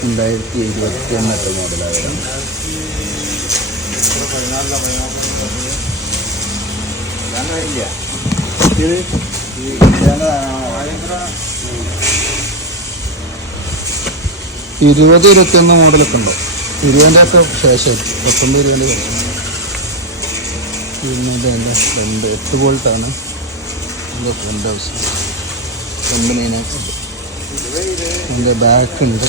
രണ്ടായിരത്തി ഇരുപത്തി ഒന്നത്തെ മോഡലായിരുന്നു ഇല്ല ഇത് ഇരുപത് ഇരുപത്തിയൊന്ന് മോഡലൊക്കെ ഉണ്ടോ. ഇരുപതിന്റെ ഒക്കെ ശേഷം പത്തൊമ്പത് ഇരുപത് ശേഷം. ഇരുപതിന്റെ ഫ്രണ്ട് എട്ട് വോൾട്ടാണ് എന്റെ ഫ്രണ്ട് ആവശ്യം കമ്പനീനെ എന്റെ ബാക്ക് ഉണ്ട്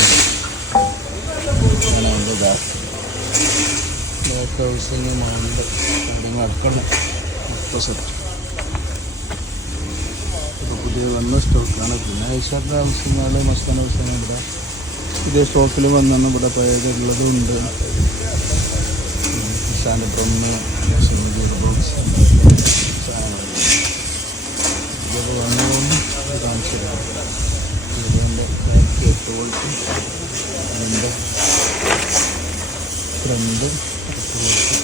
അങ്ങനെ എന്റെ ബാക്ക് ബാക്ക് ഹൗസിന് മാണ്ട് കാര്യങ്ങൾ അടുക്കണം അപ്പോൾ സെറ്റ്. ഇപ്പോൾ പുതിയ വന്ന സ്റ്റോക്കാണ്. പിന്നെ ഐശ്വറിന്റെ ഹൗസിനാല് മസ്താൻ ഹൗസാണ് ഇവിടെ. പുതിയ സ്റ്റോക്കിൽ വന്നാണ് ഇവിടെ പഴയതുള്ളതും ഉണ്ട്. സാന്റെ സിംഗിൾ ബോക്സ് വന്നതുകൊണ്ട് ഇത് കാണിച്ചു തരാം. ഇതിന്റെ ബാക്ക് എട്ട് വോൾട്ട് അതിന്റെ ഫ്രണ്ട് എട്ട് വോൾട്ട്.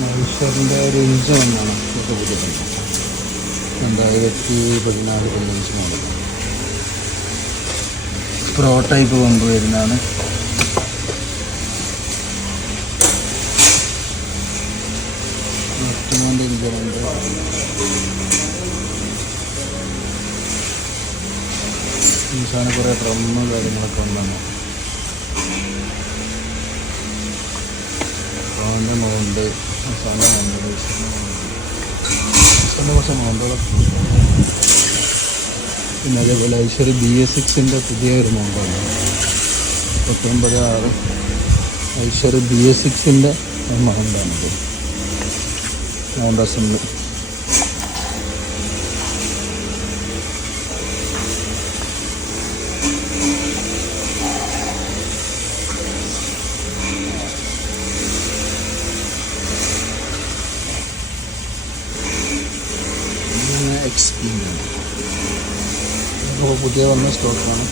മനുഷ്യറിന്റെ ഒരു ഇഞ്ച് വന്നാണ് ഇതൊക്കെ പുതിയത് രണ്ടായിരത്തി പതിനാല് പതിനഞ്ച് മോഡൽ പ്രോ ടൈപ്പ് വരുന്നതാണ് എട്ടുമോന്റെ ഇഞ്ചറുണ്ട് ഈ സാധനം കുറേ ഡ്രമ്മ് കാര്യങ്ങളൊക്കെ വന്നാണ്. അവന്റെ മൗണ്ട് അവസാന മൗണ്ട് പിന്നെ അതേപോലെ ഐശ്വര്യ ബി എസ് സിക്സിന്റെ പുതിയ ഒരു മോഡലാണ് പത്തൊമ്പത് ആറ്. ഐശ്വര്യ ബി എസ് സിക്സിന്റെ മൗണ്ടാണിത്. മൗണ്ട് അസംബ്ലി പി പുതിയ വന്ന സ്റ്റോക്കാണ്